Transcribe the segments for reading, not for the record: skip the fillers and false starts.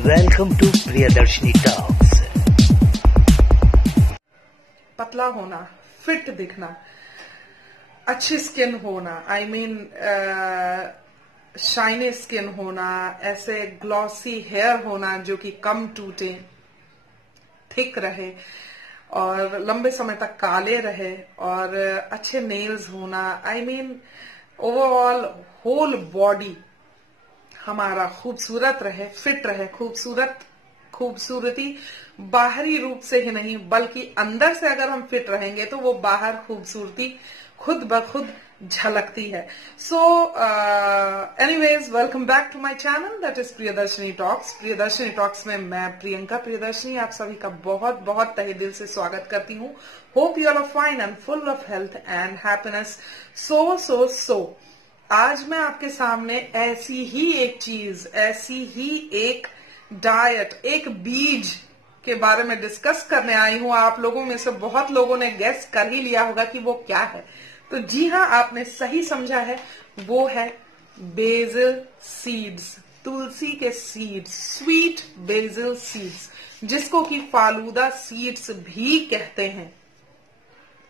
Welcome to Priyadarshini talks. पतला होना, fit दिखना, अच्छी स्किन होना, आई मीन शाइनी स्किन होना, ऐसे ग्लॉसी हेयर होना जो कि कम टूटे, थिक रहे और लंबे समय तक काले रहे और अच्छे नेल्स होना, I mean overall whole body हमारा खूबसूरत रहे, फिट रहे। खूबसूरती बाहरी रूप से ही नहीं बल्कि अंदर से अगर हम फिट रहेंगे तो वो बाहर खूबसूरती खुद ब खुद झलकती है। So anyways, welcome back to my channel, that is Priyadarshini talks. Priyadarshini talks में मैं प्रियंका प्रियदर्शनी आप सभी का बहुत बहुत तहे दिल से स्वागत करती हूँ। Hope you are fine and full of health and happiness. So आज मैं आपके सामने ऐसी ही एक चीज, ऐसी ही एक डाइट, एक बीज के बारे में डिस्कस करने आई हूं। आप लोगों में से बहुत लोगों ने गेस कर ही लिया होगा कि वो क्या है। तो जी हाँ, आपने सही समझा है, वो है बेसिल सीड्स, तुलसी के सीड्स, स्वीट बेसिल सीड्स, जिसको कि फालूदा सीड्स भी कहते हैं,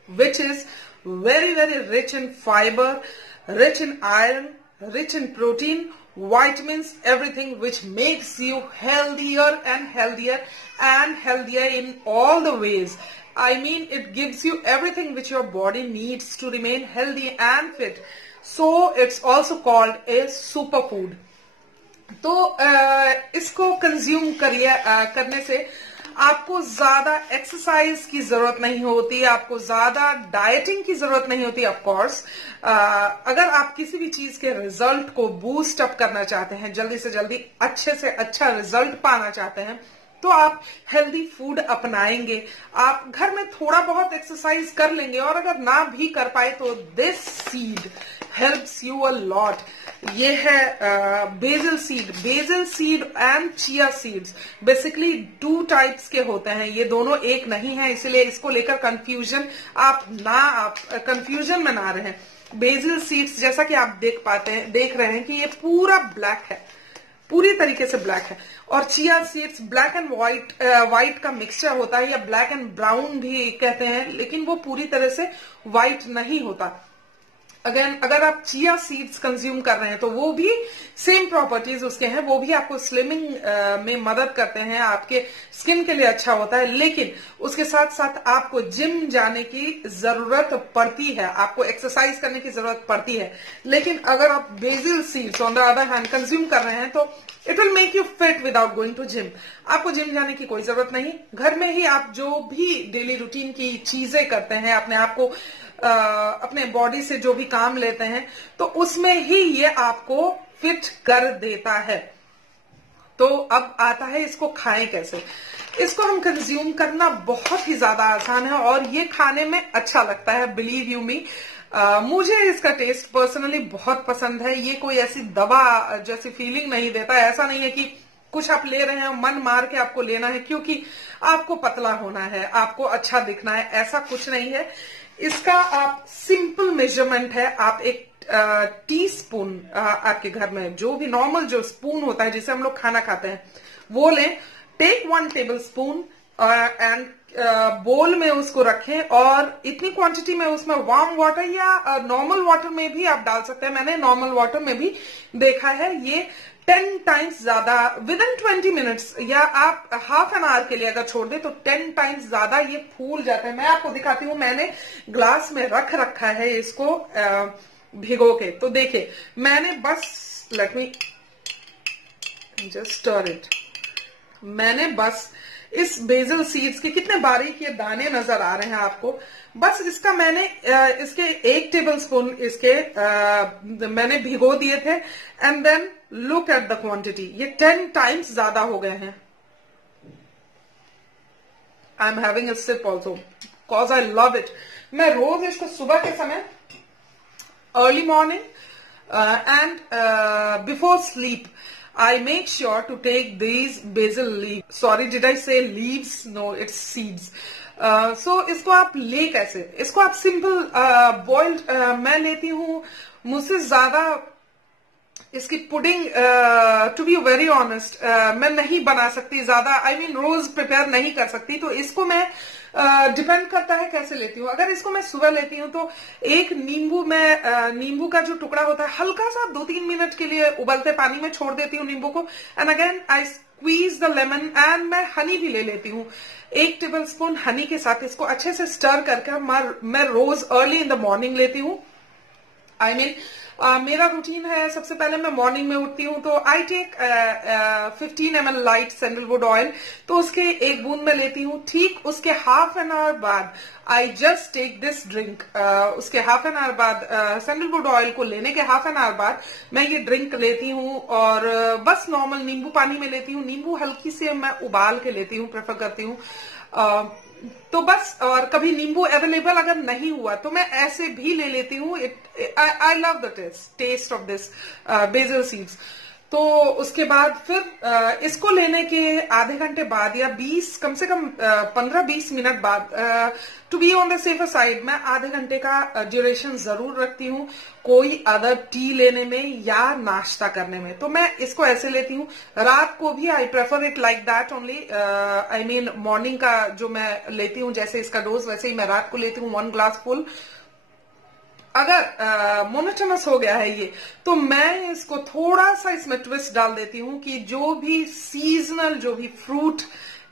which is very rich in fiber, rich in iron, rich in protein, vitamins, everything which makes you healthier and healthier in all the ways. I mean, it gives you everything which your body needs to remain healthy and fit. So it's also called a superfood. तो इसको consume करने से आपको ज्यादा exercise की जरूरत नहीं होती, आपको ज्यादा डाइटिंग की जरूरत नहीं होती। ऑफ कोर्स अगर आप किसी भी चीज के रिजल्ट को बूस्ट अप करना चाहते हैं, जल्दी से जल्दी अच्छे से अच्छा रिजल्ट पाना चाहते हैं, तो आप हेल्दी फूड अपनाएंगे। आप घर में थोड़ा बहुत एक्सरसाइज कर लेंगे और अगर ना भी कर पाए तो this seed helps you a lot. ये है BECIL seed and chia seeds. Basically 2 types के होते हैं, ये दोनों एक नहीं है, इसलिए इसको लेकर कंफ्यूजन में ना रहें। बेसिल सीड्स जैसा कि आप देख रहे हैं कि ये पूरा ब्लैक है, पूरी तरीके से ब्लैक है। और chia seeds black and white का मिक्सचर होता है, या ब्लैक एंड ब्राउन भी कहते हैं, लेकिन वो पूरी तरह से व्हाइट नहीं होता। अगर आप चिया सीड्स कंज्यूम कर रहे हैं तो वो भी सेम प्रॉपर्टीज उसके हैं, वो भी आपको स्लिमिंग में मदद करते हैं, आपके स्किन के लिए अच्छा होता है, लेकिन उसके साथ साथ आपको जिम जाने की जरूरत पड़ती है, आपको एक्सरसाइज करने की जरूरत पड़ती है। लेकिन अगर आप basil seeds on the other hand consume कर रहे हैं तो it will make you fit without going to gym. आपको जिम जाने की कोई जरूरत नहीं, घर में ही आप जो भी डेली रूटीन की चीजें करते हैं, अपने आप को अपने बॉडी से जो भी काम लेते हैं, तो उसमें ही ये आपको फिट कर देता है। तो अब आता है इसको खाएं कैसे। इसको हम कंज्यूम करना बहुत ही ज्यादा आसान है और ये खाने में अच्छा लगता है, बिलीव यू मी। मुझे इसका टेस्ट पर्सनली बहुत पसंद है। ये कोई ऐसी दवा जैसी फीलिंग नहीं देता। ऐसा नहीं है कि कुछ आप ले रहे हैं, मन मार के आपको लेना है क्योंकि आपको पतला होना है, आपको अच्छा दिखना है, ऐसा कुछ नहीं है। इसका आप सिंपल मेजरमेंट है, आप एक टी स्पून, आपके घर में जो भी नॉर्मल जो स्पून होता है जिसे हम लोग खाना खाते हैं, वो लें। टेक 1 टेबल स्पून एंड बोल में उसको रखें और इतनी क्वांटिटी में उसमें वार्म वाटर या नॉर्मल वाटर में भी आप डाल सकते हैं। मैंने नॉर्मल वाटर में भी देखा है, ये 10 टाइम्स ज्यादा विद इन 20 मिनट्स या आप हाफ एन आवर के लिए अगर छोड़ दे तो 10 टाइम्स ज्यादा ये फूल जाता है। मैं आपको दिखाती हूँ, मैंने ग्लास में रख रखा है इसको भिगो के। तो देखिए, मैंने बस let me just stir it. मैंने बस इस बेसिल सीड्स के कितने बारीक ये दाने नजर आ रहे हैं आपको, बस इसका मैंने इसके 1 टेबल स्पून इसके मैंने भिगो दिए थे। And then look at the quantity, ये 10 टाइम्स ज्यादा हो गए हैं। I am having a sip also because I love it. मैं रोज इसको सुबह के समय, early morning and before sleep, I make sure to take these basil leaves. Sorry, did I say leaves? No, it's seeds. So इसको आप ले कैसे? इसको आप सिंपल बॉइल्ड मैं लेती हूँ, मुझसे ज्यादा इसकी pudding to be very honest मैं नहीं बना सकती ज्यादा, आई मीन रोज प्रिपेयर नहीं कर सकती। तो इसको मैं डिपेंड करता है कैसे लेती हूँ। अगर इसको मैं सुबह लेती हूँ तो एक नींबू में नींबू का जो टुकड़ा होता है हल्का सा 2-3 मिनट के लिए उबलते पानी में छोड़ देती हूँ नींबू को, and again I squeeze the lemon, and मैं हनी भी ले लेती हूँ। 1 टेबल स्पून हनी के साथ इसको अच्छे से स्टर करके मैं रोज अर्ली इन द मॉर्निंग लेती हूँ। आई मीन मेरा रूटीन है, सबसे पहले मैं मॉर्निंग में उठती हूँ तो I take 15 ml light sandalwood oil, तो उसके 1 बूंद में लेती हूँ। ठीक उसके हाफ एन आवर बाद I just take this drink. उसके हाफ एन आवर बाद सैंडलवुड ऑयल को लेने के हाफ एन आवर बाद मैं ये ड्रिंक लेती हूँ, और बस नॉर्मल नींबू पानी में लेती हूँ। नींबू हल्की से मैं उबाल के लेती हूँ, प्रेफर करती हूँ। तो बस, और कभी नींबू अवेलेबल अगर नहीं हुआ तो मैं ऐसे भी ले लेती हूँ। I love the taste of this basil seeds. तो उसके बाद फिर इसको लेने के आधे घंटे बाद या 20 कम से कम 15-20 मिनट बाद, to be on the safer side, मैं आधे घंटे का ड्यूरेशन जरूर रखती हूँ कोई अदर टी लेने में या नाश्ता करने में। तो मैं इसको ऐसे लेती हूँ। रात को भी I prefer it like that only. I mean morning का जो मैं लेती हूँ जैसे इसका डोज, वैसे ही मैं रात को लेती हूँ 1 ग्लास फुल। अगर मोनोटोनस हो गया है ये, तो मैं इसको थोड़ा सा इसमें ट्विस्ट डाल देती हूँ कि जो भी सीजनल, जो भी फ्रूट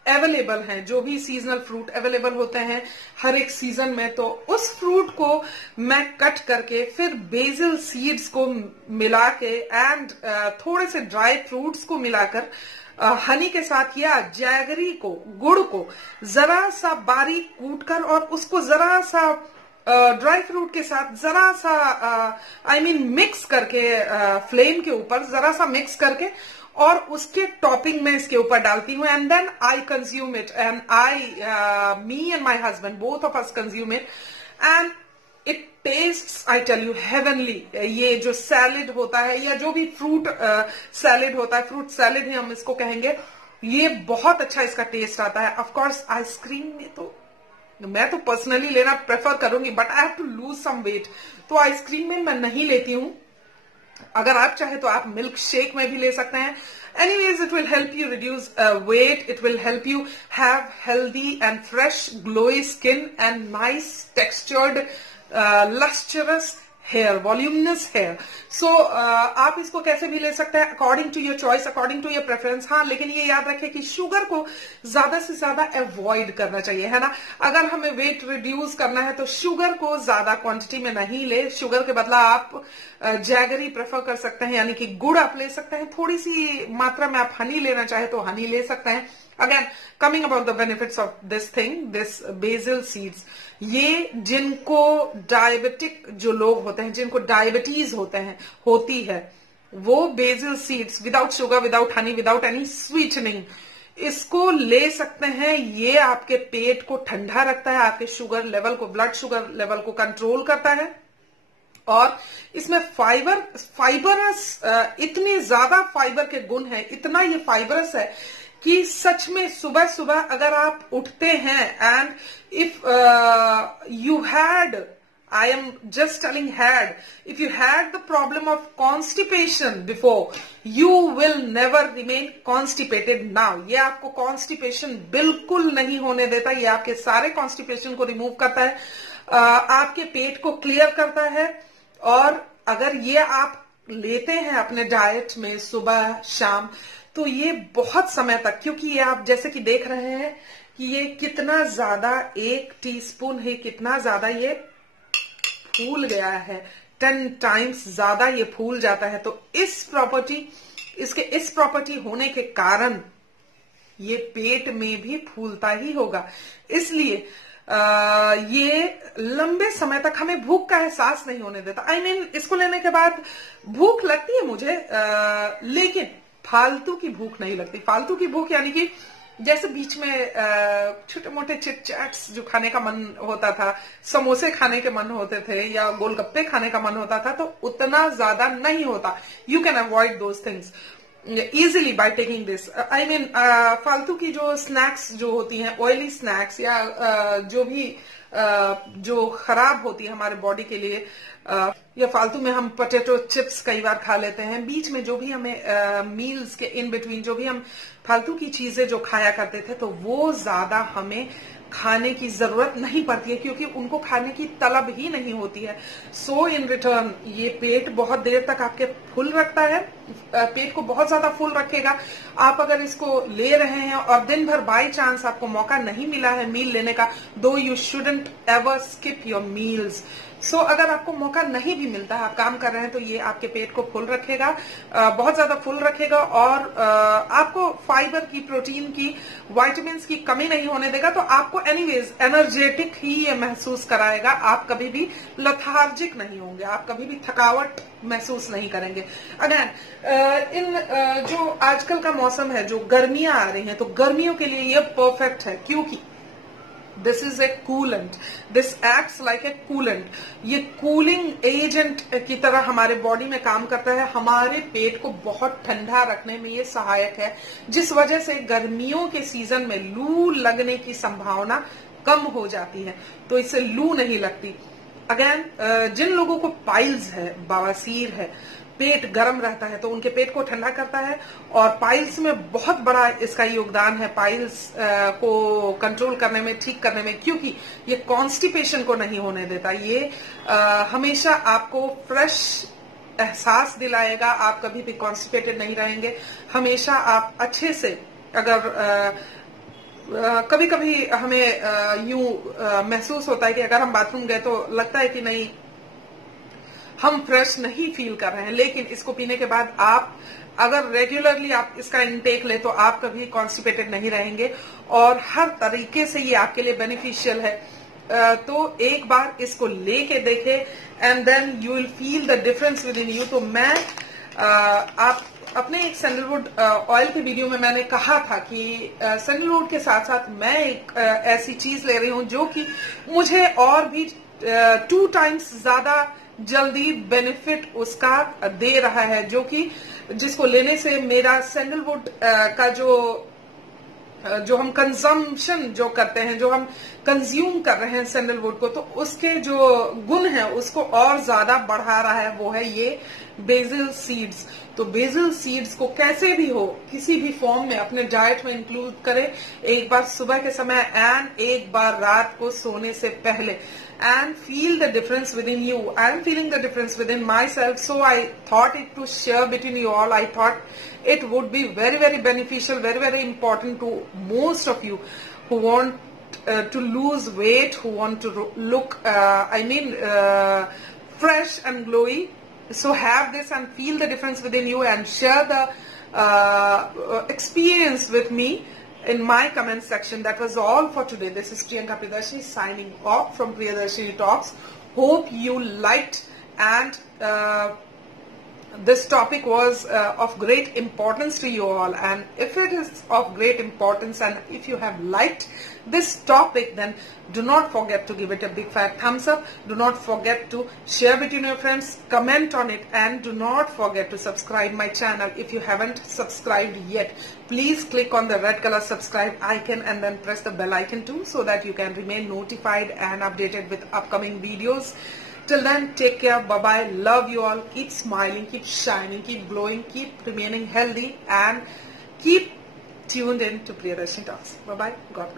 अवेलेबल हैं, जो भी सीजनल फ्रूट अवेलेबल होते हैं हर एक सीजन में, तो उस फ्रूट को मैं कट करके फिर बेसिल सीड्स को मिला के एंड थोड़े से ड्राई फ्रूट्स को मिलाकर हनी के साथ या जैगरी को, गुड़ को जरा सा बारीक कूटकर और उसको जरा सा ड्राई फ्रूट के साथ जरा सा आई मीन मिक्स करके फ्लेम के ऊपर जरा सा मिक्स करके और उसके टॉपिंग में इसके ऊपर डालती हूँ, and then I consume it, and me and my husband both of us consume it, and it taste, I tell you, heavenly. ये जो सैलेड होता है या जो भी फ्रूट सैलेड होता है, फ्रूट सैलेड ही हम इसको कहेंगे, ये बहुत अच्छा इसका टेस्ट आता है। ऑफकोर्स आइसक्रीम में तो मैं तो पर्सनली लेना प्रेफर करूंगी, but I have to lose some weight, तो आइसक्रीम में मैं नहीं लेती हूँ। अगर आप चाहे तो आप मिल्क शेक में भी ले सकते हैं। Anyways, it will help you reduce weight, it will help you have healthy and fresh glowy skin and nice textured lustrous hair, voluminous hair. So आप इसको कैसे भी ले सकते हैं, according to your choice, according to your preference. हाँ, लेकिन ये याद रखें कि शुगर को ज्यादा से ज्यादा अवॉइड करना चाहिए, है ना। अगर हमें वेट रिड्यूस करना है तो शुगर को ज्यादा क्वांटिटी में नहीं ले। शुगर के बदला आप जैगरी प्रेफर कर सकते हैं, यानी कि गुड़ आप ले सकते हैं। थोड़ी सी मात्रा में आप हनी लेना चाहे तो हनी ले सकते हैं। Again, coming about the benefits of this thing, this basil seeds, ये जिनको डायबिटिक जो लोग होते हैं, जिनको डायबिटीज होती है, वो BECIL seeds without sugar, without Honey, without any sweetening इसको ले सकते हैं। ये आपके पेट को ठंडा रखता है, आपके शुगर लेवल को, ब्लड शुगर लेवल को कंट्रोल करता है, और इसमें फाइबरस इतनी ज्यादा फाइबर के गुण है, इतना ये फाइबरस है कि सच में सुबह सुबह अगर आप उठते हैं and if you had, I am just telling if you had the problem of constipation before, you will never remain constipated now. ये आपको constipation बिल्कुल नहीं होने देता, ये आपके सारे constipation को remove करता है, आपके पेट को clear करता है। और अगर ये आप लेते हैं अपने डाइट में सुबह शाम, तो ये बहुत समय तक, क्योंकि ये आप जैसे कि देख रहे हैं कि ये कितना ज्यादा, 1 टीस्पून है, कितना ज्यादा ये फूल गया है, 10 टाइम्स ज्यादा ये फूल जाता है। तो इस प्रॉपर्टी होने के कारण ये पेट में भी फूलता ही होगा। इसलिए ये लंबे समय तक हमें भूख का एहसास नहीं होने देता। I mean, इसको लेने के बाद भूख लगती है मुझे, लेकिन फालतू की भूख नहीं लगती। फालतू की भूख यानी कि जैसे बीच में छोटे मोटे चिट चैट्स जो खाने का मन होता था, समोसे खाने के मन होते थे या गोलगप्पे खाने का मन होता था, तो उतना ज्यादा नहीं होता। You can avoid those things easily by taking this. I mean, फालतू की जो स्नैक्स जो होती हैं, ऑयली स्नैक्स या जो भी जो खराब होती है हमारे बॉडी के लिए, या फालतू में हम पोटैटो चिप्स कई बार खा लेते हैं। बीच में जो भी हमें मील्स के इन बिटवीन जो भी हम फालतू की चीजें जो खाया करते थे, तो वो ज्यादा हमें खाने की जरूरत नहीं पड़ती है, क्योंकि उनको खाने की तलब ही नहीं होती है। सो इन रिटर्न ये पेट बहुत देर तक आपके फुल रखता है, पेट को बहुत ज्यादा फुल रखेगा। आप अगर इसको ले रहे हैं और दिन भर बाय चांस आपको मौका नहीं मिला है मील लेने का, though you shouldn't ever skip your meals. So अगर आपको मौका नहीं भी मिलता है, आप काम कर रहे हैं, तो ये आपके पेट को फुल रखेगा, बहुत ज्यादा फुल रखेगा, और आपको फाइबर की, प्रोटीन की, विटामिन्स की कमी नहीं होने देगा। तो आपको एनीवेज एनर्जेटिक ही ये महसूस कराएगा। आप कभी भी लथार्जिक नहीं होंगे, आप कभी भी थकावट महसूस नहीं करेंगे। अगेन जो आजकल का मौसम है, जो गर्मियां आ रही हैं, तो गर्मियों के लिए ये परफेक्ट है, क्योंकि this is a coolant, this acts like a coolant. ये कूलिंग एजेंट की तरह हमारे बॉडी में काम करता है, हमारे पेट को बहुत ठंडा रखने में ये सहायक है, जिस वजह से गर्मियों के सीजन में लू लगने की संभावना कम हो जाती है, तो इससे लू नहीं लगती। अगेन जिन लोगों को पाइल्स है, बवासीर है, पेट गर्म रहता है, तो उनके पेट को ठंडा करता है, और पाइल्स में बहुत बड़ा इसका योगदान है, पाइल्स को कंट्रोल करने में, ठीक करने में, क्योंकि ये कॉन्स्टिपेशन को नहीं होने देता। ये हमेशा आपको फ्रेश एहसास दिलाएगा, आप कभी भी कॉन्स्टिपेटेड नहीं रहेंगे, हमेशा आप अच्छे से, अगर कभी कभी हमें यूं महसूस होता है कि अगर हम बाथरूम गए तो लगता है कि नहीं, हम फ्रेश नहीं फील कर रहे हैं, लेकिन इसको पीने के बाद आप अगर रेगुलरली आप इसका इनटेक ले, तो आप कभी कॉन्स्टिपेटेड नहीं रहेंगे, और हर तरीके से ये आपके लिए बेनिफिशियल है। तो एक बार इसको लेके देखे, and then you will feel the difference within you. तो मैं आप अपने एक सैंडलवुड ऑयल के वीडियो में मैंने कहा था कि सैंडलवुड के साथ साथ मैं एक ऐसी चीज ले रही हूं जो कि मुझे और भी 2 टाइम्स ज्यादा जल्दी बेनिफिट उसका दे रहा है, जो कि जिसको लेने से मेरा सैंडलवुड का जो हम कंजम्पशन जो करते हैं, जो हम कंज्यूम कर रहे हैं सैंडलवुड को, तो उसके जो गुण है उसको और ज्यादा बढ़ा रहा है, वो है ये बेसिल सीड्स। तो बेसिल सीड्स को कैसे भी हो, किसी भी फॉर्म में अपने डाइट में इंक्लूड करें, एक बार सुबह के समय एंड एक बार रात को सोने से पहले, and feel the difference within you. I am feeling the difference within myself, so I thought it to share between you all. I thought it would be very, very beneficial, very, very important to most of you who want to lose weight, who want to look, fresh and glowy. So have this and feel the difference within you, and share the experience with me in my comment section. That was all for today. This is Priyanka Priyadarshini signing off from Priyadarshini Talks. Hope you liked, and this topic was of great importance to you all. And if it is of great importance, and if you have liked this topic, then do not forget to give it a big fat thumbs up. Do not forget to share between your friends, comment on it, and do not forget to subscribe my channel if you haven't subscribed yet. Please click on the red color subscribe icon and then press the bell icon too, so that you can remain notified and updated with upcoming videos. Till then, take care, bye bye, love you all, keep smiling, keep shining, keep glowing, keep remaining healthy, and keep tuned in to Priyadarshini Talks. Bye bye, God bless.